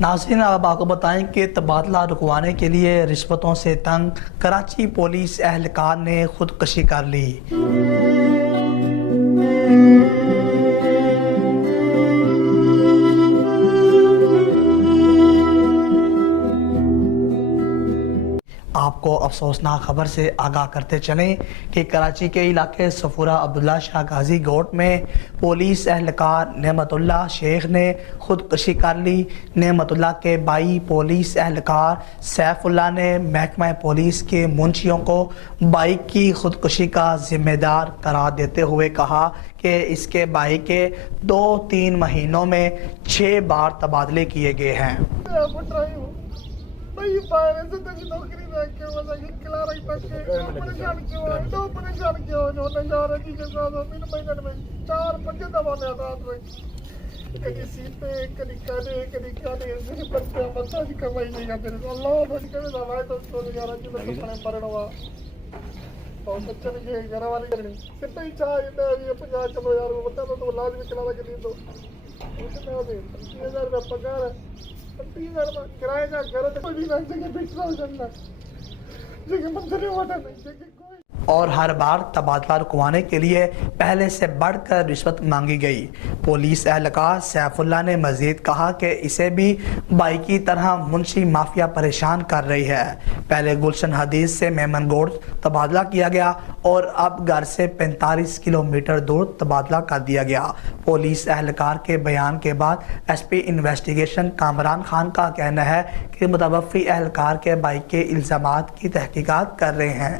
नाज़रीन, अब आपको बताएं कि तबादला रुकवाने के लिए रिश्वतों से तंग कराची पुलिस एहलकार ने खुदकुशी कर ली। आपको अफसोसनाक खबर से आगाह करते चलें कि कराची के इलाके सफूरा अब्दुल्ला शाह गाजी गोट में पुलिस एहलकार नेमतुल्लाह शेख ने खुदकुशी कर ली। नेमतुल्लाह के भाई पुलिस एहलकार सैफुल्लाह ने महकमा पुलिस के मुंशियों को बाइक की खुदकुशी का जिम्मेदार करार देते हुए कहा कि इसके भाई के 2-3 महीनों में 6 बार तबादले किए गए हैं। नौकरी परेशान क्यों नज़ारा जी के साथ महीने में 4-5 दफा कभी सीटे कभी काने सिर्फ बच्चे मसाज कमाई नहीं आते अल्लाह बच के दवाई तो नज़ारा जी में पड़े पड़नवा और बच्चे ने घर वाली करनी सिर्फ ही चाह ये 50 चलो यार वो बता तो लाजमी चला के लिए तो कितना दे 30,000 रुपये पगार है 30,000 किराए का घर तो भी ना जगह बिठा करना जगह मंदिर वाला नहीं जगह और हर बार तबादला रुकवाने के लिए पहले से बढ़कर रिश्वत मांगी गई। पुलिस एहलकार सैफुल्लाह ने मजीद कहा कि इसे भी भाई की तरह मुंशी माफिया परेशान कर रही है। पहले गुलशन हदीस से मेमनगोड़ तबादला किया गया और अब घर से 45 किलोमीटर दूर तबादला कर दिया गया। पुलिस एहलकार के बयान के बाद SP इन्वेस्टिगेशन कामरान खान का कहना है कि मुतवफ़्फ़ी एहलकार के भाई के इल्ज़ामात की तहकीकात कर रहे हैं।